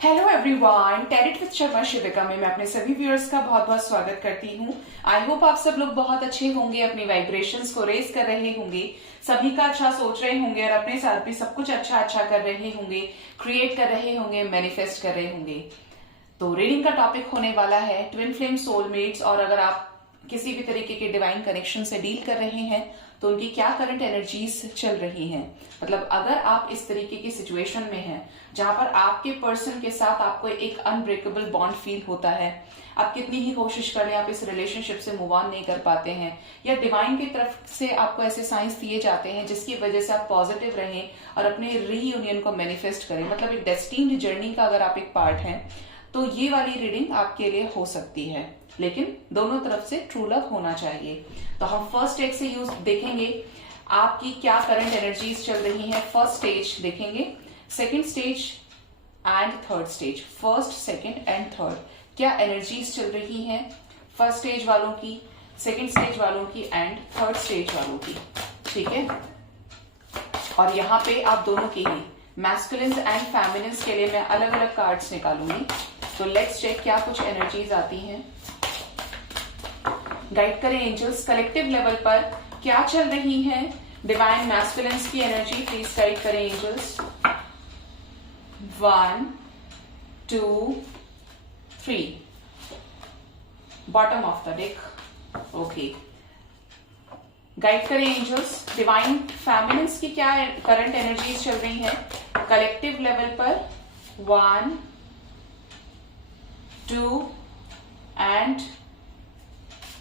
Hello everyone, टेरिट with Sharma शिविका में मैं अपने सभी व्यूअर्स का बहुत बहुत स्वागत करती हूँ। आई होप आप सब लोग बहुत अच्छे होंगे, अपनी वाइब्रेशंस को रेज कर रहे होंगे, सभी का अच्छा सोच रहे होंगे और अपने साथ भी सब कुछ अच्छा अच्छा कर रहे होंगे, क्रिएट कर रहे होंगे, मैनिफेस्ट कर रहे होंगे। तो रीडिंग का टॉपिक होने वाला है ट्विन फ्लेम सोलमेट्स। और अगर आप किसी भी तरीके के डिवाइन कनेक्शन से डील कर रहे हैं तो उनकी क्या करंट एनर्जीज चल रही हैं। मतलब अगर आप इस तरीके की सिचुएशन में हैं जहां पर आपके पर्सन के साथ आपको एक अनब्रेकेबल बॉन्ड फील होता है, आप कितनी ही कोशिश कर लें आप इस रिलेशनशिप से मूव ऑन नहीं कर पाते हैं, या डिवाइन की तरफ से आपको ऐसे साइंस दिए जाते हैं जिसकी वजह से आप पॉजिटिव रहें और अपने रीयूनियन को मैनिफेस्ट करें, मतलब एक डेस्टिन्ड जर्नी का अगर आप एक पार्ट हैं तो ये वाली रीडिंग आपके लिए हो सकती है। लेकिन दोनों तरफ से ट्रू लव होना चाहिए। तो हम फर्स्ट स्टेज से यूज देखेंगे आपकी क्या करंट एनर्जीज चल रही हैं। फर्स्ट स्टेज देखेंगे, second stage and third stage. First, second and third क्या एनर्जीज चल रही हैं फर्स्ट स्टेज वालों की, सेकंड स्टेज वालों की एंड थर्ड स्टेज वालों की। ठीक है, और यहाँ पे आप दोनों के ही मैस्कुलिन्स एंड फेमिनिन्स के लिए मैं अलग अलग कार्ड्स निकालूंगी। तो लेट्स चेक क्या कुछ एनर्जीज आती हैं। गाइड करें एंजल्स, कलेक्टिव लेवल पर क्या चल रही है डिवाइन मैस्कुलिन्स की एनर्जी, प्लीज गाइड करें angels. 1 2 3 bottom of the deck. Okay, guide करें एंजल्स, डिवाइन फेमिनिन्स की क्या करंट एनर्जीज चल रही है कलेक्टिव लेवल पर। 1 2 and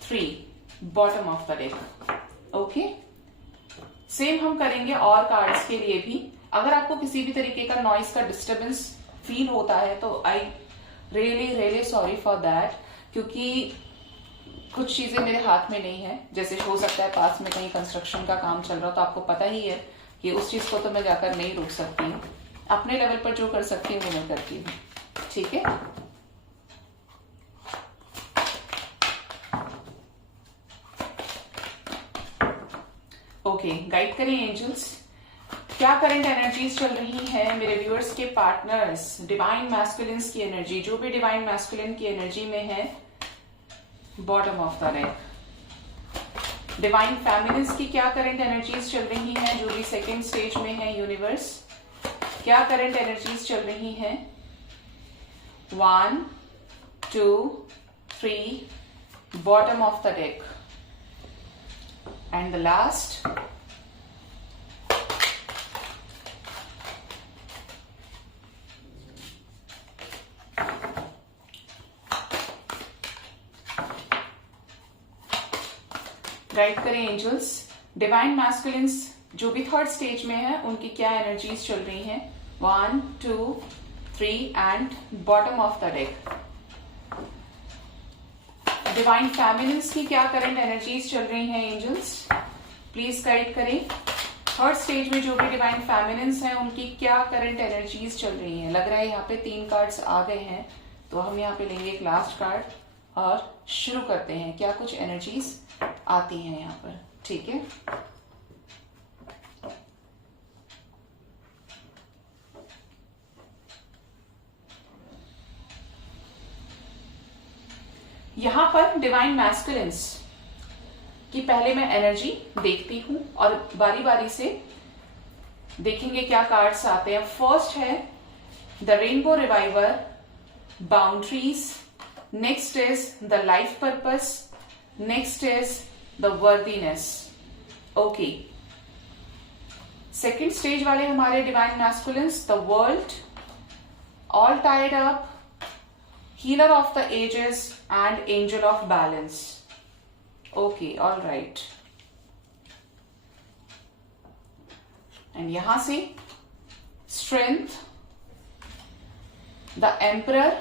3 bottom of the deck. Okay, same हम करेंगे और कार्ड्स के लिए भी। अगर आपको किसी भी तरीके का नॉइस का डिस्टरबेंस फील होता है तो I really sorry for that, क्योंकि कुछ चीजें मेरे हाथ में नहीं है। जैसे हो सकता है पास में कहीं कंस्ट्रक्शन का काम चल रहा हो, तो आपको पता ही है कि उस चीज को तो मैं जाकर नहीं रोक सकती हूँ। अपने लेवल पर जो कर सकती हूँ वो मैं करती हूँ। ठीक है, ओके, गाइड करें एंजल्स, क्या करंट एनर्जीज चल रही है मेरे व्यूअर्स के पार्टनर्स, डिवाइन मैस्कुलिन्स की एनर्जी, जो भी डिवाइन मैस्कुलिन की एनर्जी में है bottom of the deck. Divine feminines की क्या करंट एनर्जीज चल रही हैं जो भी सेकेंड स्टेज में है यूनिवर्स, क्या करंट एनर्जीज चल रही हैं। 1 2 3 bottom of the deck and the last guide करें एंजल्स, डिवाइन मैस्कुलिन्स जो भी थर्ड स्टेज में है उनकी क्या एनर्जीज चल रही हैं। 1 2 3 and bottom of the deck. Divine feminines की क्या करंट एनर्जीज चल रही हैं एंजल्स, प्लीज गाइड करें। थर्ड स्टेज में जो भी डिवाइन फेमिनिन्स हैं उनकी क्या करंट एनर्जीज चल रही हैं। लग रहा है यहाँ पे 3 कार्ड्स आ गए हैं, तो हम यहाँ पे लेंगे एक लास्ट कार्ड और शुरू करते हैं क्या कुछ एनर्जीज आती हैं यहाँ पर। ठीक है, यहां पर डिवाइन मैस्कुलिन्स की पहले मैं एनर्जी देखती हूं और बारी बारी से देखेंगे क्या कार्ड्स आते हैं। फर्स्ट है the rainbow reviver, boundaries, next is the life purpose, next is the worthiness. Okay, second stage वाले हमारे divine masculines, the world, all tied up, healer of the ages and angel of balance. Okay, all right. And यहां से strength, the emperor,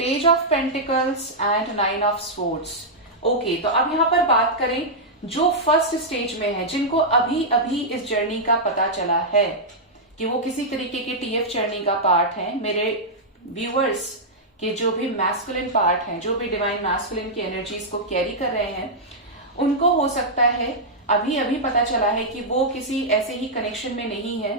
page of pentacles and 9 of swords. Okay, तो अब यहां पर बात करें जो फर्स्ट स्टेज में है, जिनको अभी अभी इस जर्नी का पता चला है कि वो किसी तरीके के टीएफ जर्नी का पार्ट है। मेरे व्यूअर्स कि जो भी मैस्कुलिन पार्ट हैं, जो भी डिवाइन मैस्कुलिन की एनर्जीज को कैरी कर रहे हैं, उनको हो सकता है अभी अभी पता चला है कि वो किसी ऐसे ही कनेक्शन में नहीं है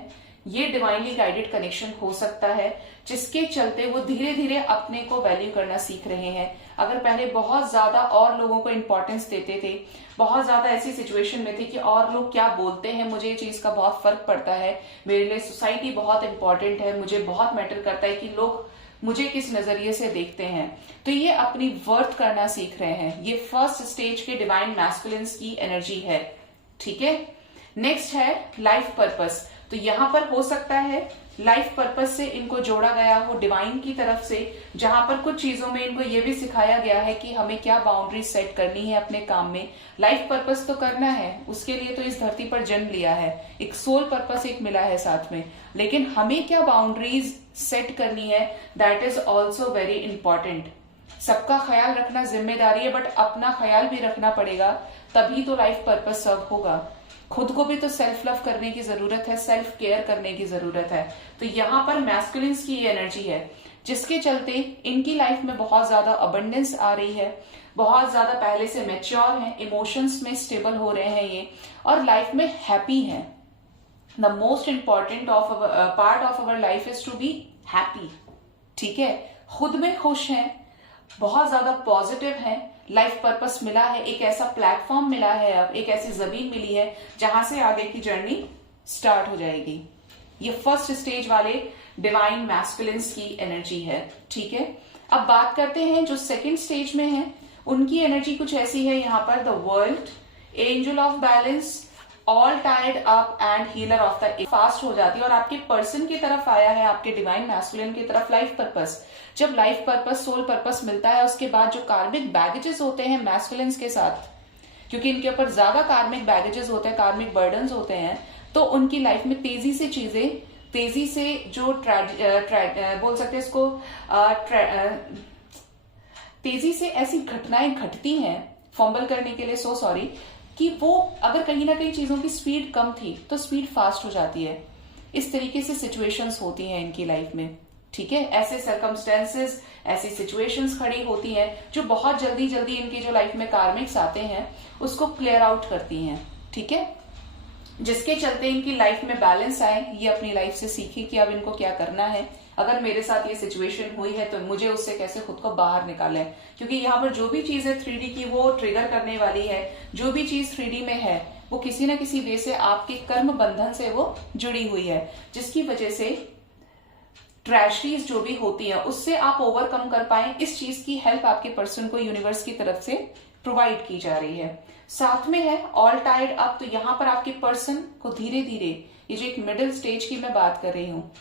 ये डिवाइनली गाइडेड कनेक्शन हो सकता है, जिसके चलते वो धीरे धीरे अपने को वैल्यू करना सीख रहे हैं। अगर पहले बहुत ज्यादा और लोगों को इंपॉर्टेंस देते थे, बहुत ज्यादा ऐसी सिचुएशन में थे कि और लोग क्या बोलते हैं मुझे ये चीज का बहुत फर्क पड़ता है, मेरे लिए सोसाइटी बहुत इंपॉर्टेंट है, मुझे बहुत मैटर करता है कि लोग मुझे किस नजरिए से देखते हैं, तो ये अपनी वर्थ करना सीख रहे हैं। ये फर्स्ट स्टेज के डिवाइन मैस्कुलिन्स की एनर्जी है। ठीक है, नेक्स्ट है लाइफ पर्पस। तो यहां पर हो सकता है लाइफ पर्पस से इनको जोड़ा गया हो डिवाइन की तरफ से, जहां पर कुछ चीजों में इनको ये भी सिखाया गया है कि हमें क्या बाउंड्री सेट करनी है अपने काम में। लाइफ पर्पस तो करना है, उसके लिए तो इस धरती पर जन्म लिया है, एक सोल पर्पस एक मिला है साथ में, लेकिन हमें क्या बाउंड्रीज सेट करनी है, that is also very important. सबका ख्याल रखना जिम्मेदारी है, बट अपना ख्याल भी रखना पड़ेगा, तभी तो लाइफ पर्पस सर्व होगा। खुद को भी तो सेल्फ लव करने की जरूरत है, सेल्फ केयर करने की जरूरत है। तो यहाँ पर मैस्कुलिन्स की ये एनर्जी है, जिसके चलते इनकी लाइफ में बहुत ज्यादा अबंडेंस आ रही है, बहुत ज्यादा पहले से मैच्योर हैं, इमोशंस में स्टेबल हो रहे हैं ये, और लाइफ में हैप्पी हैं। The most important part of our life is to be happy. ठीक है, खुद में खुश हैं, बहुत ज्यादा पॉजिटिव हैं, लाइफ पर्पस मिला है, एक ऐसा प्लेटफॉर्म मिला है, अब एक ऐसी जमीन मिली है जहां से आगे की जर्नी स्टार्ट हो जाएगी। ये फर्स्ट स्टेज वाले डिवाइन मैस्कुलिन्स की एनर्जी है। ठीक है, अब बात करते हैं जो सेकंड स्टेज में है, उनकी एनर्जी कुछ ऐसी है। यहाँ पर the world, angel of balance, all tired up and healer of the fast हो जाती है, और आपके पर्सन की तरफ आया है, आपके डिवाइन मैस्कुलिन की तरफ लाइफ पर्पस। जब लाइफ पर्पस, सोल पर्पस मिलता है, उसके बाद जो कार्मिक बैगेजेस होते हैं मैस्कुलिन्स के साथ, क्योंकि इनके ऊपर ज्यादा कार्मिक बैगेजेस होते हैं, कार्मिक बर्डन्स होते हैं, तो उनकी लाइफ में तेजी से चीजें, तेजी से जो बोल सकते हैं इसको, तेजी से ऐसी घटनाएं घटती हैं, फंबल करने के लिए सो सॉरी, कि वो अगर कहीं ना कहीं चीजों की स्पीड कम थी तो स्पीड फास्ट हो जाती है। इस तरीके से सिचुएशंस होती हैं इनकी लाइफ में। ठीक है, ऐसे सर्कमस्टेंसेस, ऐसी सिचुएशंस खड़ी होती हैं जो बहुत जल्दी जल्दी इनकी जो लाइफ में कार्मिक्स आते हैं उसको क्लियर आउट करती हैं। ठीक है, जिसके चलते इनकी लाइफ में बैलेंस आए, ये अपनी लाइफ से सीखे कि अब इनको क्या करना है, अगर मेरे साथ ये सिचुएशन हुई है तो मुझे उससे कैसे खुद को बाहर निकाले। क्योंकि यहाँ पर जो भी चीज है 3D की, वो ट्रिगर करने वाली है, जो भी चीज 3D में है वो किसी ना किसी वे से आपके कर्म बंधन से वो जुड़ी हुई है, जिसकी वजह से ट्रेजेडीज जो भी होती है उससे आप ओवरकम कर पाए, इस चीज की हेल्प आपके पर्सन को यूनिवर्स की तरफ से प्रोवाइड की जा रही है। साथ में है ऑल टाइड अप, तो यहाँ पर आपके पर्सन को धीरे धीरे, ये जो एक मिडिल स्टेज की मैं बात कर रही हूँ,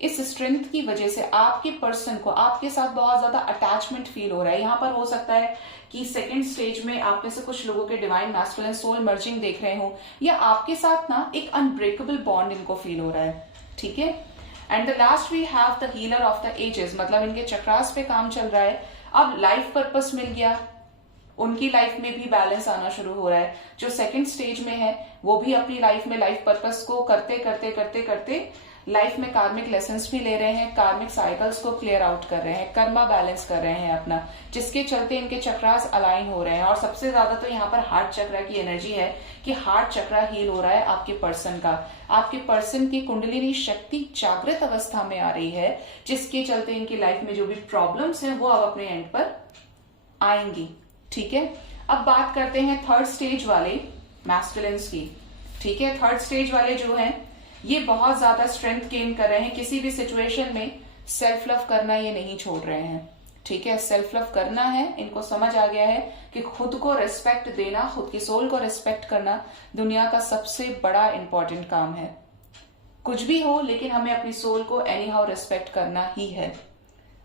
इस स्ट्रेंथ की वजह से आपके पर्सन को आपके साथ बहुत ज्यादा अटैचमेंट फील हो रहा है। यहाँ पर हो सकता है कि सेकंड स्टेज में आप में से कुछ लोगों के डिवाइन मैस्कुलिन सोल मर्जिंग देख रहे हो, या आपके साथ ना एक अनब्रेकेबल बॉन्ड इनको फील हो रहा है। ठीक है, and the last we have the healer of the ages, मतलब इनके चक्रास पे काम चल रहा है। अब लाइफ पर्पस मिल गया, उनकी लाइफ में भी बैलेंस आना शुरू हो रहा है। जो सेकंड स्टेज में है वो भी अपनी लाइफ में लाइफ पर्पस को करते करते करते करते लाइफ में कार्मिक लेसन्स भी ले रहे हैं, कार्मिक साइकिल्स को क्लियर आउट कर रहे हैं, कर्मा बैलेंस कर रहे हैं अपना, जिसके चलते इनके चक्रास अलाइन हो रहे हैं। और सबसे ज्यादा तो यहाँ पर हार्ट चक्रा की एनर्जी है कि हार्ट चक्रा हील हो रहा है आपके पर्सन का, आपके पर्सन की कुंडलिनी शक्ति जागृत अवस्था में आ रही है, जिसके चलते इनकी लाइफ में जो भी प्रॉब्लम्स हैं वो अब अपने एंड पर आएंगी। ठीक है, अब बात करते हैं थर्ड स्टेज वाले मैस्कुलिन्स की। ठीक है, थर्ड स्टेज वाले जो हैं ये बहुत ज्यादा स्ट्रेंथ गेन कर रहे हैं, किसी भी सिचुएशन में सेल्फ लव करना ये नहीं छोड़ रहे हैं। ठीक है, सेल्फ लव करना है, इनको समझ आ गया है कि खुद को रिस्पेक्ट देना, खुद की सोल को रिस्पेक्ट करना दुनिया का सबसे बड़ा इंपॉर्टेंट काम है। कुछ भी हो, लेकिन हमें अपनी सोल को एनी हाउ रिस्पेक्ट करना ही है।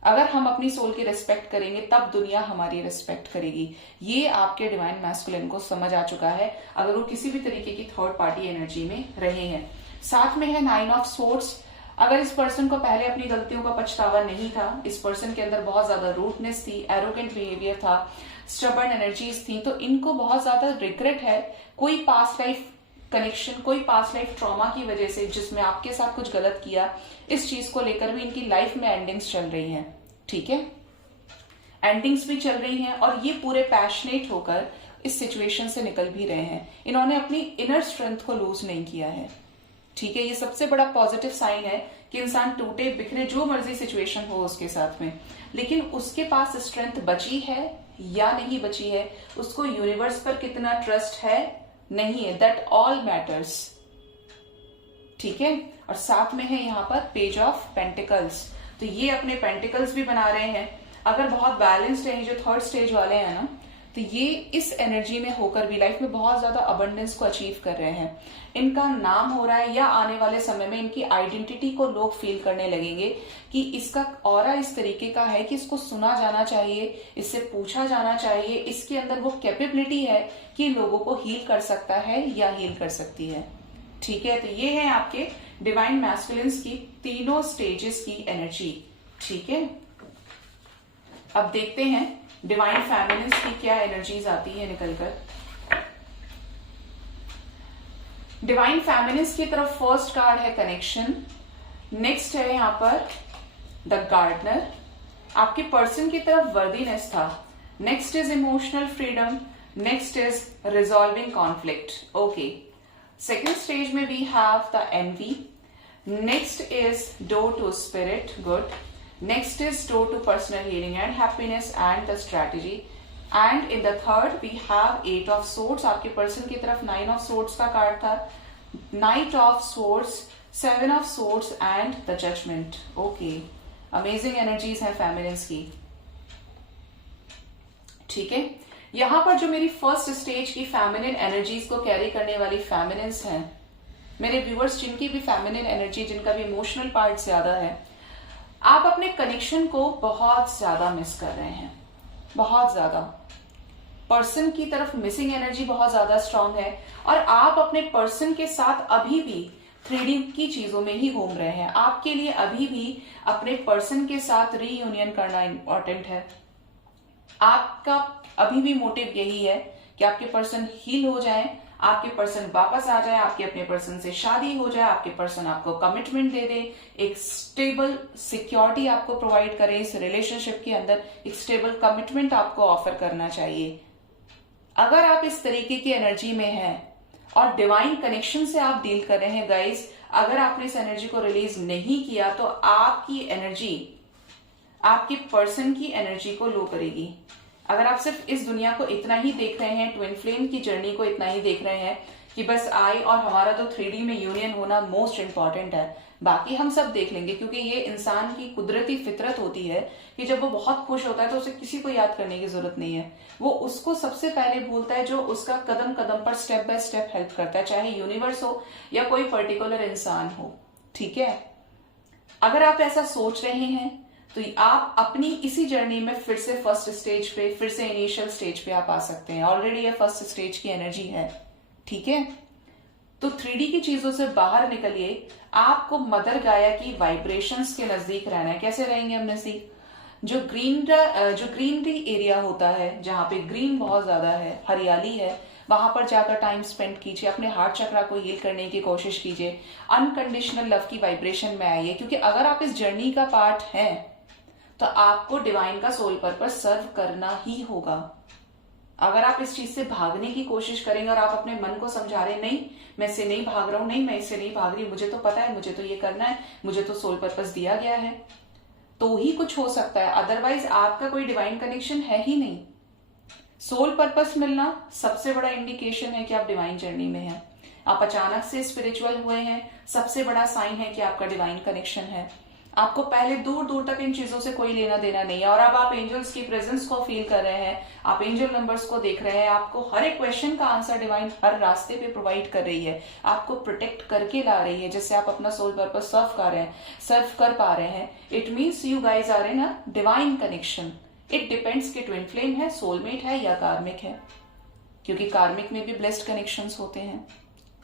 अगर हम अपनी सोल की रिस्पेक्ट करेंगे तब दुनिया हमारी रिस्पेक्ट करेगी। ये आपके डिवाइन मैस्कुलिन को समझ आ चुका है, अगर वो किसी भी तरीके की थर्ड पार्टी एनर्जी में रहे हैं। साथ में है 9 ऑफ स्वॉर्ड्स। अगर इस पर्सन को पहले अपनी गलतियों का पछतावा नहीं था, इस पर्सन के अंदर बहुत ज्यादा रूडनेस थी, एरोगेंट बिहेवियर था, स्टबर्न एनर्जीज थी, तो इनको बहुत ज्यादा रिग्रेट है कोई पास्ट लाइफ कनेक्शन, कोई पास्ट लाइफ ट्रॉमा की वजह से जिसमें आपके साथ कुछ गलत किया, इस चीज को लेकर भी इनकी लाइफ में एंडिंग्स चल रही हैं। ठीक है, एंडिंग्स भी चल रही हैं और ये पूरे पैशनेट होकर इस सिचुएशन से निकल भी रहे हैं। इन्होंने अपनी इनर स्ट्रेंथ को लूज नहीं किया है। ठीक है, ये सबसे बड़ा पॉजिटिव साइन है कि इंसान टूटे बिखरे जो मर्जी सिचुएशन हो उसके साथ में, लेकिन उसके पास स्ट्रेंथ बची है या नहीं बची है, उसको यूनिवर्स पर कितना ट्रस्ट है नहीं है, दैट ऑल मैटर्स। ठीक है, और साथ में है यहाँ पर पेज ऑफ पेंटिकल्स, तो ये अपने पेंटिकल्स भी बना रहे हैं। अगर बहुत बैलेंस्ड है जो थर्ड स्टेज वाले हैं ना, तो ये इस एनर्जी में होकर भी लाइफ में बहुत ज्यादा अबंडेंस को अचीव कर रहे हैं। इनका नाम हो रहा है या आने वाले समय में इनकी आइडेंटिटी को लोग फील करने लगेंगे कि इसका ऑरा इस तरीके का है कि इसको सुना जाना चाहिए, इससे पूछा जाना चाहिए, इसके अंदर वो कैपेबिलिटी है कि लोगों को हील कर सकता है या हील कर सकती है। ठीक है, तो ये है आपके डिवाइन मैस्कुलिन्स की तीनों स्टेजेस की एनर्जी। ठीक है, अब देखते हैं डिवाइन फेमिनिन्स की क्या एनर्जीज आती है निकलकर। डिवाइन फेमिनिन्स की तरफ फर्स्ट कार्ड है कनेक्शन, नेक्स्ट है यहां पर द गार्डनर, आपके पर्सन की तरफ वर्दीनेस था, next is emotional freedom, next is resolving conflict. Okay, second stage में we have the envy, next is door to spirit, good, next is door to personal healing and happiness and the strategy, and in the third we have 8 of swords, आपके person की तरफ 9 of swords का card था, knight of swords, 7 of swords and the judgment। Okay, amazing energies हैं feminines की। ठीक है, यहां पर जो मेरी फर्स्ट स्टेज की फेमिनिन एनर्जीज को कैरी करने वाली फेमिनिन्स हैं, मेरे व्यूअर्स जिनकी भी फेमिनिन एनर्जी, जिनका भी इमोशनल पार्ट ज्यादा है, आप अपने कनेक्शन को बहुत ज्यादा मिस कर रहे हैं, बहुत ज्यादा। पर्सन की तरफ मिसिंग एनर्जी बहुत ज्यादा स्ट्रांग है और आप अपने पर्सन के साथ अभी भी 3D की चीजों में ही घूम रहे हैं। आपके लिए अभी भी अपने पर्सन के साथ रीयूनियन करना इंपॉर्टेंट है। आपका अभी भी मोटिव यही है कि आपके पर्सन हील हो जाए, आपके पर्सन वापस आ जाए, आपके अपने पर्सन से शादी हो जाए, आपके पर्सन आपको कमिटमेंट दे दे, एक स्टेबल सिक्योरिटी आपको प्रोवाइड करे, इस रिलेशनशिप के अंदर एक स्टेबल कमिटमेंट आपको ऑफर करना चाहिए। अगर आप इस तरीके की एनर्जी में हैं और डिवाइन कनेक्शन से आप डील कर रहे हैं गाइस, अगर आपने इस एनर्जी को रिलीज नहीं किया तो आपकी एनर्जी आपके पर्सन की एनर्जी को लो करेगी। अगर आप सिर्फ इस दुनिया को इतना ही देख रहे हैं, ट्विन फ्लेम की जर्नी को इतना ही देख रहे हैं कि बस आई और हमारा तो 3D में यूनियन होना मोस्ट इंपॉर्टेंट है, बाकी हम सब देख लेंगे, क्योंकि ये इंसान की कुदरती फितरत होती है कि जब वो बहुत खुश होता है तो उसे किसी को याद करने की जरूरत नहीं है, वो उसको सबसे पहले भूलता है जो उसका कदम कदम पर स्टेप बाय स्टेप हेल्प करता है, चाहे यूनिवर्स हो या कोई पर्टिकुलर इंसान हो। ठीक है, अगर आप ऐसा सोच रहे हैं तो आप अपनी इसी जर्नी में फिर से फर्स्ट स्टेज पे, फिर से इनिशियल स्टेज पे आप आ सकते हैं। ऑलरेडी ये फर्स्ट स्टेज की एनर्जी है। ठीक है, तो 3D की चीजों से बाहर निकलिए, आपको मदर गाया की वाइब्रेशंस के नजदीक रहना है। कैसे रहेंगे हम नजदीक? जो ग्रीनरी एरिया होता है, जहां पे ग्रीन बहुत ज्यादा है, हरियाली है, वहां पर जाकर टाइम स्पेंड कीजिए, अपने हार्ट चक्रा को हील करने की कोशिश कीजिए, अनकंडीशनल लव की वाइब्रेशन में आइए, क्योंकि अगर आप इस जर्नी का पार्ट हैं तो आपको डिवाइन का सोल पर्पस सर्व करना ही होगा। अगर आप इस चीज से भागने की कोशिश करेंगे और आप अपने मन को समझा रहे नहीं मैं इससे नहीं भाग रहा हूं, नहीं मैं इससे नहीं भाग रही, मुझे तो पता है, मुझे तो ये करना है, मुझे तो सोल पर्पस दिया गया है, तो ही कुछ हो सकता है, अदरवाइज आपका कोई डिवाइन कनेक्शन है ही नहीं। सोल पर्पस मिलना सबसे बड़ा इंडिकेशन है कि आप डिवाइन जर्नी में हैं। आप अचानक से स्पिरिचुअल हुए हैं, सबसे बड़ा साइन है कि आपका डिवाइन कनेक्शन है। आपको पहले दूर दूर तक इन चीजों से कोई लेना देना नहीं है, और अब आप एंजल्स की प्रेजेंस को फील कर रहे हैं, आप एंजल नंबर्स को देख रहे हैं, आपको हर एक क्वेश्चन का आंसर डिवाइन हर रास्ते पे प्रोवाइड कर रही है, आपको प्रोटेक्ट करके ला रही है, जिससे आप अपना सोल पर्पस सर्व कर पा रहे हैं। It means you guys are in a divine connection. It depends कि ट्विन फ्लेम है, सोलमेट है या कार्मिक है, क्योंकि कार्मिक में भी ब्लेस्ड कनेक्शंस होते हैं।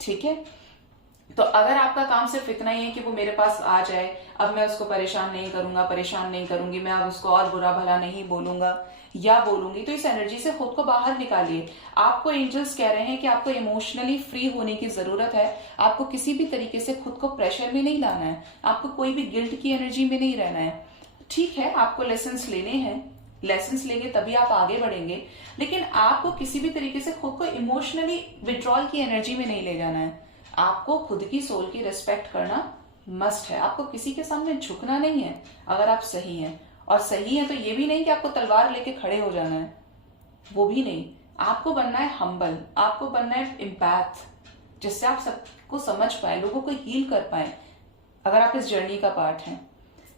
ठीक है, तो अगर आपका काम सिर्फ इतना ही है कि वो मेरे पास आ जाए, अब मैं उसको परेशान नहीं करूंगा, परेशान नहीं करूंगी, मैं अब उसको और बुरा भला नहीं बोलूंगा या बोलूंगी, तो इस एनर्जी से खुद को बाहर निकालिए। आपको एंजल्स कह रहे हैं कि आपको इमोशनली फ्री होने की जरूरत है, आपको किसी भी तरीके से खुद को प्रेशर में नहीं लाना है, आपको कोई भी गिल्ट की एनर्जी में नहीं रहना है। ठीक है, आपको लेसन्स लेने हैं, लेसन्स लेंगे तभी आप आगे बढ़ेंगे, लेकिन आपको किसी भी तरीके से खुद को इमोशनली विड्रॉल की एनर्जी में नहीं ले जाना है। आपको खुद की सोल की रिस्पेक्ट करना मस्ट है। आपको किसी के सामने झुकना नहीं है अगर आप सही हैं। और सही है तो ये भी नहीं कि आपको तलवार लेके खड़े हो जाना है, वो भी नहीं। आपको बनना है हम्बल, आपको बनना है एम्पैथ, जिससे आप सबको समझ पाए, लोगों को हील कर पाए, अगर आप इस जर्नी का पार्ट हैं।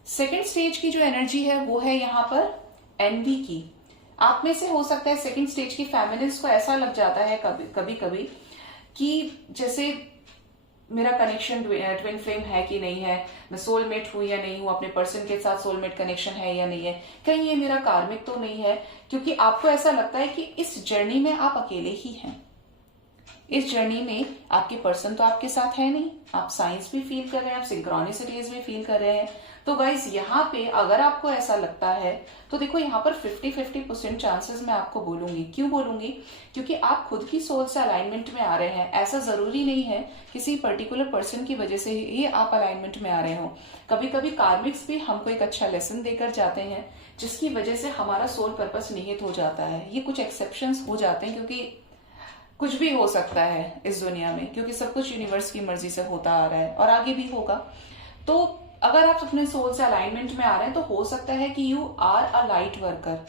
सेकेंड स्टेज की जो एनर्जी है वो है यहाँ पर एनवी की। आप में से हो सकता है सेकेंड स्टेज की फेमिनिन्स को ऐसा लग जाता है कभी कभी कि जैसे मेरा कनेक्शन ट्विन फ्लेम है कि नहीं है, मैं सोलमेट हूं या नहीं हूं, अपने पर्सन के साथ सोलमेट कनेक्शन है या नहीं है, कहीं ये मेरा कार्मिक तो नहीं है। क्योंकि आपको ऐसा लगता है कि इस जर्नी में आप अकेले ही हैं। इस जर्नी में आपके पर्सन तो आपके साथ है नहीं, आप साइंस भी फील कर रहे हैं, आप सिंक्रोनिसिटीज भी फील कर रहे हैं। तो गाइस यहाँ पे अगर आपको ऐसा लगता है तो देखो यहाँ पर 50-50% चांसेस मैं आपको बोलूंगी। क्यों बोलूंगी? क्योंकि आप खुद की सोल से अलाइनमेंट में आ रहे हैं। ऐसा जरूरी नहीं है किसी पर्टिकुलर पर्सन की वजह से ही आप अलाइनमेंट में आ रहे हो। कभी कभी कार्मिक्स भी हमको एक अच्छा लेसन देकर जाते हैं, जिसकी वजह से हमारा सोल पर्पस निहित हो जाता है। ये कुछ एक्सेप्शंस हो जाते हैं, क्योंकि कुछ भी हो सकता है इस दुनिया में, क्योंकि सब कुछ यूनिवर्स की मर्जी से होता आ रहा है और आगे भी होगा। तो अगर आप अपने सोल से अलाइनमेंट में आ रहे हैं तो हो सकता है कि you are a light worker.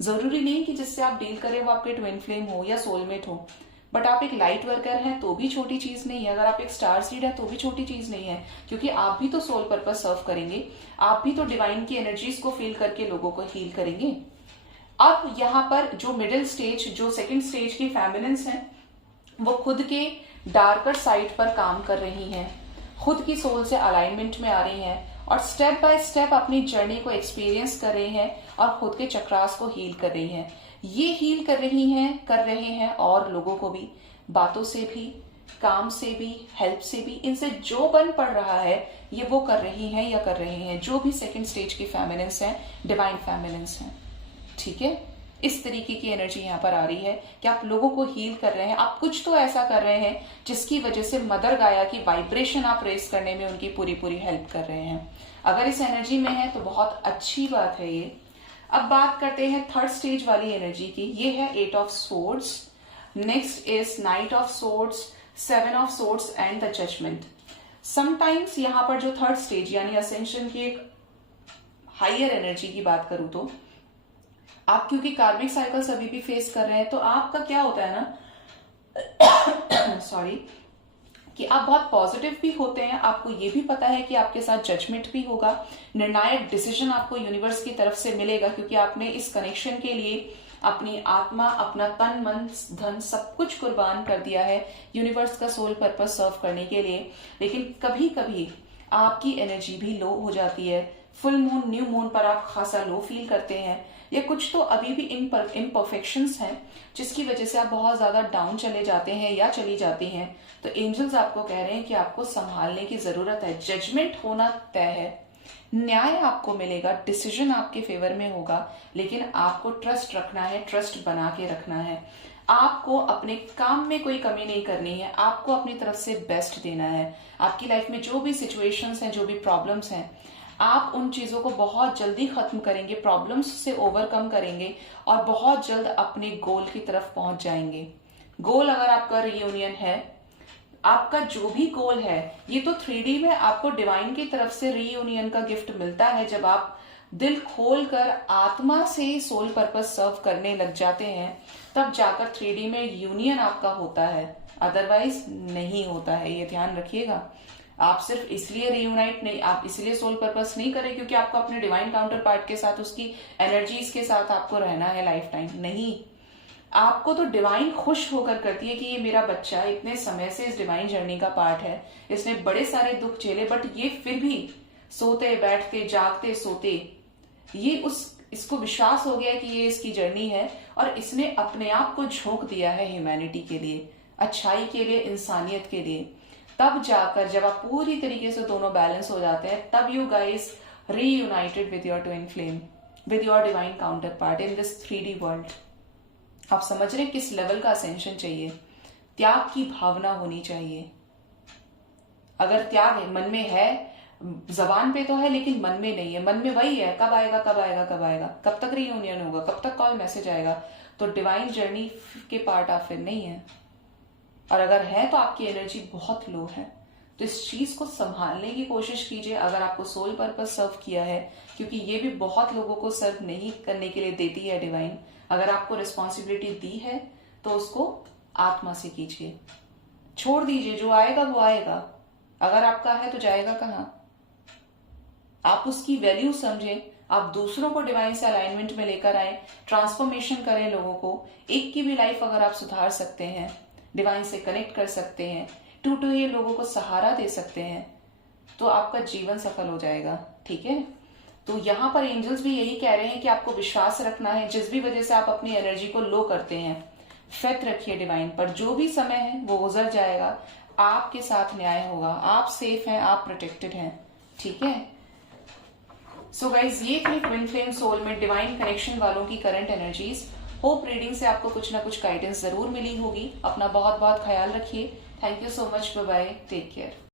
जरूरी नहीं कि जिससे आप डील करें वो आपके ट्विन फ्लेम हो या सोलमेट हो, बट आप एक लाइट वर्कर हैं तो भी छोटी चीज नहीं है। अगर आप एक स्टार सीड है तो भी छोटी चीज नहीं है, क्योंकि आप भी तो सोल पर्पस सर्व करेंगे, आप भी तो डिवाइन की एनर्जीज को फील करके लोगों को हील करेंगे। अब यहाँ पर जो मिडिल स्टेज, जो सेकंड स्टेज की फेमिनिन्स हैं, वो खुद के डार्कर साइड पर काम कर रही हैं, खुद की सोल से अलाइनमेंट में आ रही हैं और स्टेप बाय स्टेप अपनी जर्नी को एक्सपीरियंस कर रही हैं और खुद के चक्रास को हील कर रही हैं। ये हील कर रहे हैं और लोगों को भी, बातों से भी, काम से भी, हेल्प से भी, इनसे जो बन पड़ रहा है ये वो कर रही हैं या कर रहे हैं, जो भी सेकंड स्टेज की फेमिनिन्स हैं, डिवाइन फेमिनिन्स हैं। ठीक है, इस तरीके की एनर्जी यहाँ पर आ रही है कि आप लोगों को हील कर रहे हैं। आप कुछ तो ऐसा कर रहे हैं जिसकी वजह से मदर गाया की वाइब्रेशन आप रेस करने में उनकी पूरी पूरी हेल्प कर रहे हैं। अगर इस एनर्जी में है तो बहुत अच्छी बात है ये। अब बात करते हैं थर्ड स्टेज वाली एनर्जी की। ये है 8 of swords, next is knight of swords, 7 of swords and the judgement. Sometimes यहाँ पर जो थर्ड स्टेज यानी असेंशन की एक हायर एनर्जी की बात करूं तो आप क्योंकि कार्मिक साइकिल्स अभी भी फेस कर रहे हैं, तो आपका क्या होता है ना सॉरी, कि आप बहुत पॉजिटिव भी होते हैं। आपको ये भी पता है कि आपके साथ जजमेंट भी होगा, निर्णायक डिसीजन आपको यूनिवर्स की तरफ से मिलेगा, क्योंकि आपने इस कनेक्शन के लिए अपनी आत्मा, अपना तन, मन, धन सब कुछ कुर्बान कर दिया है यूनिवर्स का सोल पर्पस सर्व करने के लिए। लेकिन कभी कभी आपकी एनर्जी भी लो हो जाती है। फुल मून, न्यू मून पर आप खासा लो फील करते हैं, या कुछ तो अभी भी इम्परफेक्शंस हैं जिसकी वजह से आप बहुत ज्यादा डाउन चले जाते हैं या चली जाती हैं। तो एंजल्स आपको कह रहे हैं कि आपको संभालने की जरूरत है। जजमेंट होना तय है, न्याय आपको मिलेगा, डिसीजन आपके फेवर में होगा, लेकिन आपको ट्रस्ट रखना है, ट्रस्ट बना के रखना है। आपको अपने काम में कोई कमी नहीं करनी है, आपको अपनी तरफ से बेस्ट देना है। आपकी लाइफ में जो भी सिचुएशंस हैं, जो भी प्रॉब्लम्स हैं, आप उन चीजों को बहुत जल्दी खत्म करेंगे, प्रॉब्लम्स से ओवरकम करेंगे और बहुत जल्द अपने गोल की तरफ पहुंच जाएंगे। गोल अगर आपका रियूनियन है, आपका जो भी गोल है, ये तो 3D में आपको डिवाइन की तरफ से रीयूनियन का गिफ्ट मिलता है। जब आप दिल खोलकर आत्मा से सोल पर्पस सर्व करने लग जाते हैं, तब जाकर 3D में यूनियन आपका होता है, अदरवाइज नहीं होता है। ये ध्यान रखिएगा। आप सिर्फ इसलिए रियूनाइट नहीं, आप इसलिए सोल पर्पस नहीं करें क्योंकि आपको अपने डिवाइन काउंटर पार्ट के साथ, उसकी एनर्जीज के साथ आपको रहना है लाइफ टाइम। नहीं, आपको तो डिवाइन खुश होकर करती है कि ये मेरा बच्चा इतने समय से इस डिवाइन जर्नी का पार्ट है, इसने बड़े सारे दुख झेले, बट ये फिर भी सोते बैठते जागते सोते ये इसको विश्वास हो गया कि ये इसकी जर्नी है और इसने अपने आप को झोंक दिया है ह्यूमैनिटी के लिए, अच्छाई के लिए, इंसानियत के लिए। तब जाकर जब आप पूरी तरीके से दोनों बैलेंस हो जाते हैं, तब you guys reunited with your twin flame, with your divine counter part in this 3D world. आप समझ रहे हैं किस लेवल का असेंशन चाहिए? त्याग की भावना होनी चाहिए। अगर त्याग है, मन में है, जबान पे तो है लेकिन मन में नहीं है, मन में वही है कब आएगा कब आएगा कब आएगा, कब तक रीयूनियन होगा, कब तक कॉल मैसेज आएगा, तो डिवाइन जर्नी के पार्ट आप फिर नहीं है। और अगर है तो आपकी एनर्जी बहुत लो है। तो इस चीज को संभालने की कोशिश कीजिए अगर आपको सोल पर्पस सर्व किया है, क्योंकि ये भी बहुत लोगों को सर्व नहीं करने के लिए देती है डिवाइन। अगर आपको रिस्पॉन्सिबिलिटी दी है तो उसको आत्मा से कीजिए, छोड़ दीजिए, जो आएगा वो आएगा। अगर आपका है तो जाएगा कहाँ? आप उसकी वैल्यू समझें, आप दूसरों को डिवाइन से अलाइनमेंट में लेकर आए, ट्रांसफॉर्मेशन करें लोगों को। एक की भी लाइफ अगर आप सुधार सकते हैं, डिवाइन से कनेक्ट कर सकते हैं, टूटे हुए लोगों को सहारा दे सकते हैं, तो आपका जीवन सफल हो जाएगा। ठीक है, तो यहाँ पर एंजल्स भी यही कह रहे हैं कि आपको विश्वास रखना है। जिस भी वजह से आप अपनी एनर्जी को लो करते हैं, फेथ रखिए डिवाइन पर। जो भी समय है वो गुजर जाएगा, आपके साथ न्याय होगा, आप सेफ हैं, आप प्रोटेक्टेड हैं। ठीक है, सो गाइज ये थी twin flame soulmate divine connection वालों की करंट एनर्जीज। होप रीडिंग से आपको कुछ ना कुछ गाइडेंस जरूर मिली होगी। अपना बहुत बहुत ख्याल रखिए। Thank you so much, bye bye, take care.